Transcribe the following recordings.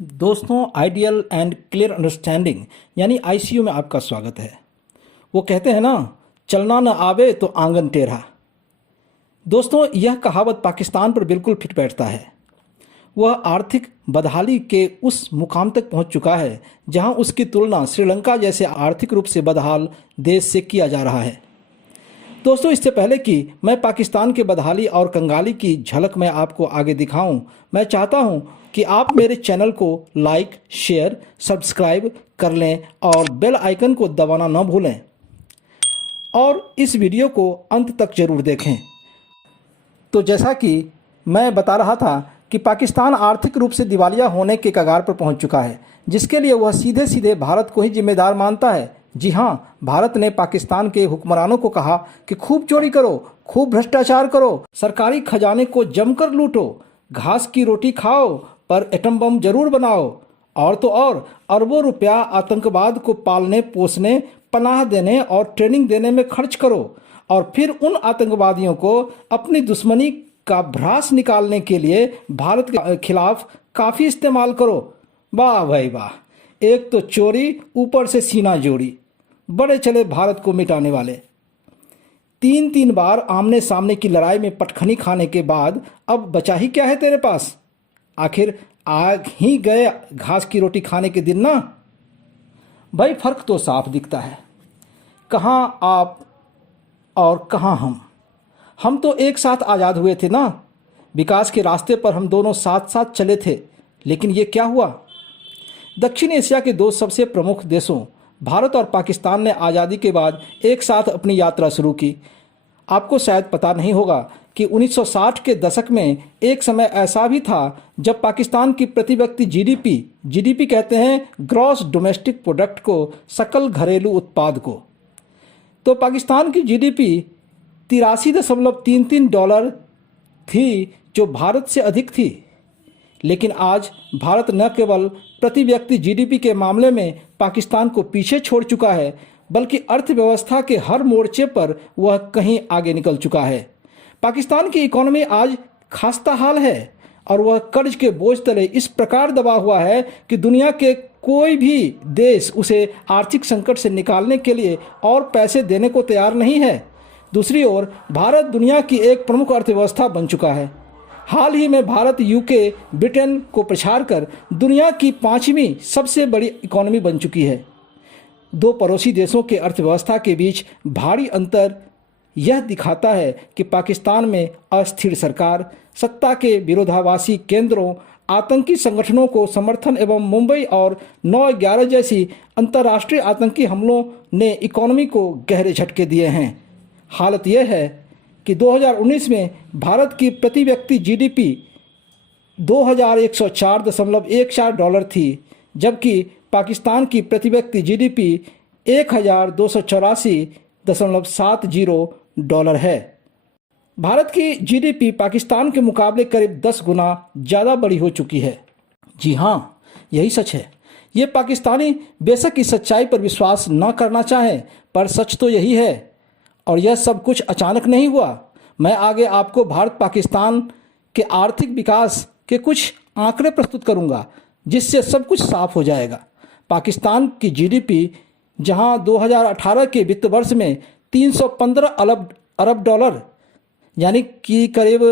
दोस्तों, ideal and clear understanding यानी ICU में आपका स्वागत है। वो कहते हैं ना, चलना न आवे तो आंगन टेढ़ा। दोस्तों, यह कहावत पाकिस्तान पर बिल्कुल फिट बैठता है। वह आर्थिक बदहाली के उस मुकाम तक पहुंच चुका है जहां उसकी तुलना श्रीलंका जैसे आर्थिक रूप से बदहाल देश से किया जा रहा है। दोस्तों, इससे पहले कि मैं पाकिस्तान के बदहाली और कंगाली की झलक मैं आपको आगे दिखाऊं, मैं चाहता हूं कि आप मेरे चैनल को लाइक, शेयर, सब्सक्राइब कर लें और बेल आइकन को दबाना न भूलें और इस वीडियो को अंत तक जरूर देखें। तो जैसा कि मैं बता रहा था कि पाकिस्तान आर्थिक रूप से दिवालिया होने के कगार पर पहुंच चुका है, जिसके लिए वह सीधे सीधे भारत को ही जिम्मेदार मानता है। जी हाँ, भारत ने पाकिस्तान के हुक्मरानों को कहा कि खूब चोरी करो, खूब भ्रष्टाचार करो, सरकारी खजाने को जमकर लूटो, घास की रोटी खाओ पर एटम बम जरूर बनाओ, और तो और अरबों रुपया आतंकवाद को पालने पोसने, पनाह देने और ट्रेनिंग देने में खर्च करो और फिर उन आतंकवादियों को अपनी दुश्मनी का भ्रास निकालने के लिए भारत के खिलाफ काफ़ी इस्तेमाल करो। वाह भाई वाह, एक तो चोरी, ऊपर से सीना जोड़ी, बड़े चले भारत को मिटाने वाले। तीन तीन बार आमने सामने की लड़ाई में पटखनी खाने के बाद अब बचा ही क्या है तेरे पास? आखिर आ ही गए घास की रोटी खाने के दिन ना। भाई, फर्क तो साफ दिखता है। कहाँ आप और कहाँ हम तो एक साथ आज़ाद हुए थे ना। विकास के रास्ते पर हम दोनों साथ साथ चले थे, लेकिन ये क्या हुआ? दक्षिण एशिया के दो सबसे प्रमुख देशों भारत और पाकिस्तान ने आज़ादी के बाद एक साथ अपनी यात्रा शुरू की। आपको शायद पता नहीं होगा कि 1960 के दशक में एक समय ऐसा भी था जब पाकिस्तान की प्रति व्यक्ति जीडीपी कहते हैं ग्रॉस डोमेस्टिक प्रोडक्ट को, सकल घरेलू उत्पाद को, तो पाकिस्तान की जीडीपी 83.33 डॉलर थी, जो भारत से अधिक थी। लेकिन आज भारत न केवल प्रति व्यक्ति जीडीपी के मामले में पाकिस्तान को पीछे छोड़ चुका है, बल्कि अर्थव्यवस्था के हर मोर्चे पर वह कहीं आगे निकल चुका है। पाकिस्तान की इकोनॉमी आज खस्ता हाल है और वह कर्ज के बोझ तले इस प्रकार दबा हुआ है कि दुनिया के कोई भी देश उसे आर्थिक संकट से निकालने के लिए और पैसे देने को तैयार नहीं है। दूसरी ओर भारत दुनिया की एक प्रमुख अर्थव्यवस्था बन चुका है। हाल ही में भारत यूके, ब्रिटेन को पछाड़ कर दुनिया की 5वीं सबसे बड़ी इकोनॉमी बन चुकी है। दो पड़ोसी देशों के अर्थव्यवस्था के बीच भारी अंतर यह दिखाता है कि पाकिस्तान में अस्थिर सरकार, सत्ता के विरोधाभासी केंद्रों, आतंकी संगठनों को समर्थन एवं मुंबई और 9/11 जैसी अंतर्राष्ट्रीय आतंकी हमलों ने इकोनॉमी को गहरे झटके दिए हैं। हालत यह है कि 2019 में भारत की प्रति व्यक्ति जीडीपी 2104.14 डॉलर थी, जबकि पाकिस्तान की प्रति व्यक्ति जीडीपी 1284.70 डॉलर है। भारत की जीडीपी पाकिस्तान के मुकाबले करीब 10 गुना ज़्यादा बड़ी हो चुकी है। जी हाँ, यही सच है। ये पाकिस्तानी बेशक इस सच्चाई पर विश्वास न करना चाहें, पर सच तो यही है। और यह सब कुछ अचानक नहीं हुआ। मैं आगे आपको भारत पाकिस्तान के आर्थिक विकास के कुछ आंकड़े प्रस्तुत करूंगा, जिससे सब कुछ साफ हो जाएगा। पाकिस्तान की जीडीपी जहां 2018 के वित्त वर्ष में 315 अरब डॉलर यानी कि करीब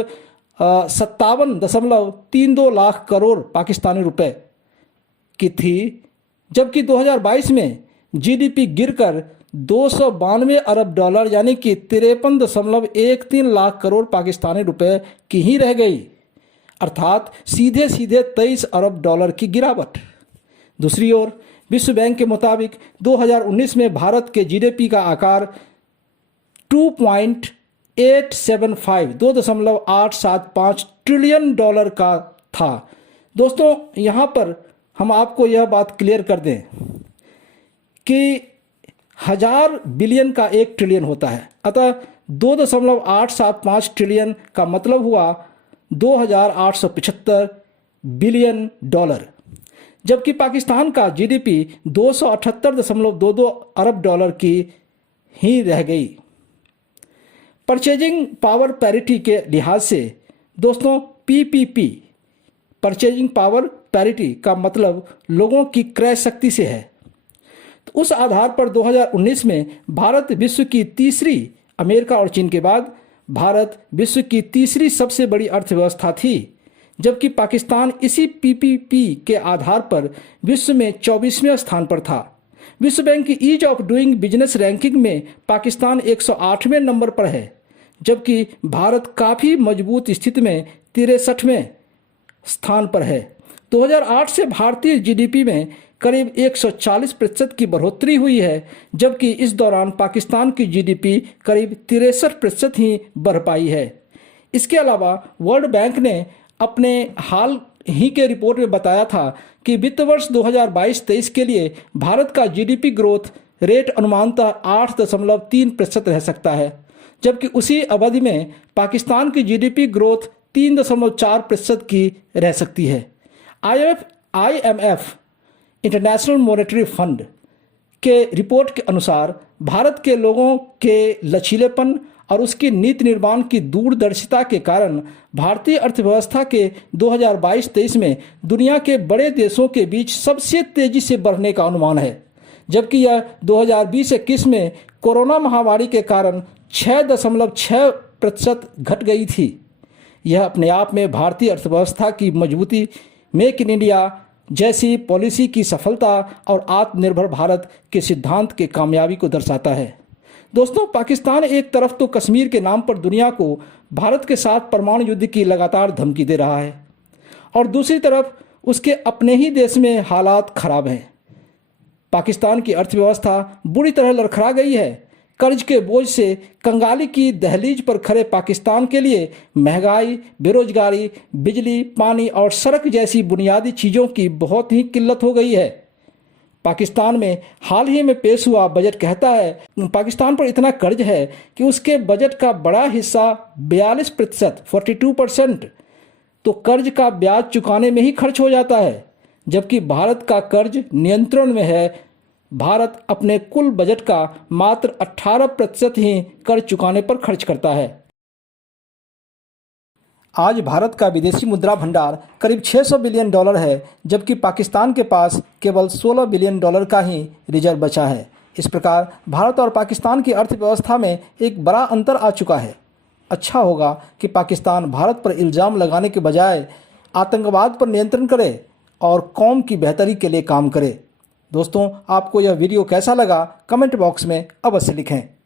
57.32 लाख करोड़ पाकिस्तानी रुपए की थी, जबकि 2022 में जीडीपी गिरकर 292 अरब डॉलर यानी कि 53.13 लाख करोड़ पाकिस्तानी रुपए की ही रह गई, अर्थात सीधे सीधे 23 अरब डॉलर की गिरावट। दूसरी ओर विश्व बैंक के मुताबिक 2019 में भारत के जीडीपी का आकार 2.875 ट्रिलियन डॉलर का था। दोस्तों, यहाँ पर हम आपको यह बात क्लियर कर दें कि 1000 बिलियन का 1 ट्रिलियन होता है, अतः 2.875 ट्रिलियन का मतलब हुआ 2875 बिलियन डॉलर, जबकि पाकिस्तान का जीडीपी 278.22 अरब डॉलर की ही रह गई। परचेजिंग पावर पैरिटी के लिहाज से दोस्तों, पीपीपी परचेजिंग पावर पैरिटी का मतलब लोगों की क्रय शक्ति से है। तो उस आधार पर 2019 में भारत विश्व की तीसरी, अमेरिका और चीन के बाद भारत विश्व की तीसरी सबसे बड़ी अर्थव्यवस्था थी, जबकि पाकिस्तान इसी पीपीपी के आधार पर विश्व में 24वें स्थान पर था। विश्व बैंक की ease of doing business ranking में पाकिस्तान 108वें नंबर पर है, जबकि भारत काफ़ी मजबूत स्थिति में 63वें स्थान पर है। 2008 से भारतीय जीडीपी में करीब 140% की बढ़ोतरी हुई है, जबकि इस दौरान पाकिस्तान की जीडीपी करीब 63% ही बढ़ पाई है। इसके अलावा वर्ल्ड बैंक ने अपने हाल ही के रिपोर्ट में बताया था कि वित्त वर्ष 2022-23 के लिए भारत का जीडीपी ग्रोथ रेट अनुमानतः 8.3% रह सकता है, जबकि उसी अवधि में पाकिस्तान की जीडीपी ग्रोथ 3.4% की रह सकती है। IMF इंटरनेशनल मॉनेटरी फंड के रिपोर्ट के अनुसार भारत के लोगों के लचीलेपन और उसकी नीति निर्माण की दूरदर्शिता के कारण भारतीय अर्थव्यवस्था के 2022-23 में दुनिया के बड़े देशों के बीच सबसे तेजी से बढ़ने का अनुमान है, जबकि यह 2020-21 में कोरोना महामारी के कारण 6.6% घट गई थी। यह अपने आप में भारतीय अर्थव्यवस्था की मजबूती, मेक इन इंडिया जैसी पॉलिसी की सफलता और आत्मनिर्भर भारत के सिद्धांत के कामयाबी को दर्शाता है। दोस्तों, पाकिस्तान एक तरफ तो कश्मीर के नाम पर दुनिया को भारत के साथ परमाणु युद्ध की लगातार धमकी दे रहा है और दूसरी तरफ उसके अपने ही देश में हालात खराब हैं। पाकिस्तान की अर्थव्यवस्था बुरी तरह लड़खड़ा गई है। कर्ज के बोझ से कंगाली की दहलीज पर खड़े पाकिस्तान के लिए महंगाई, बेरोजगारी, बिजली, पानी और सड़क जैसी बुनियादी चीज़ों की बहुत ही किल्लत हो गई है। पाकिस्तान में हाल ही में पेश हुआ बजट कहता है पाकिस्तान पर इतना कर्ज है कि उसके बजट का बड़ा हिस्सा 42% 42% तो कर्ज का ब्याज चुकाने में ही खर्च हो जाता है, जबकि भारत का कर्ज नियंत्रण में है। भारत अपने कुल बजट का मात्र 18% ही कर्ज चुकाने पर खर्च करता है। आज भारत का विदेशी मुद्रा भंडार करीब $600 बिलियन है, जबकि पाकिस्तान के पास केवल $16 बिलियन का ही रिजर्व बचा है। इस प्रकार भारत और पाकिस्तान की अर्थव्यवस्था में एक बड़ा अंतर आ चुका है। अच्छा होगा कि पाकिस्तान भारत पर इल्ज़ाम लगाने के बजाय आतंकवाद पर नियंत्रण करे और कौम की बेहतरी के लिए काम करे। दोस्तों, आपको यह वीडियो कैसा लगा कमेंट बॉक्स में अवश्य लिखें।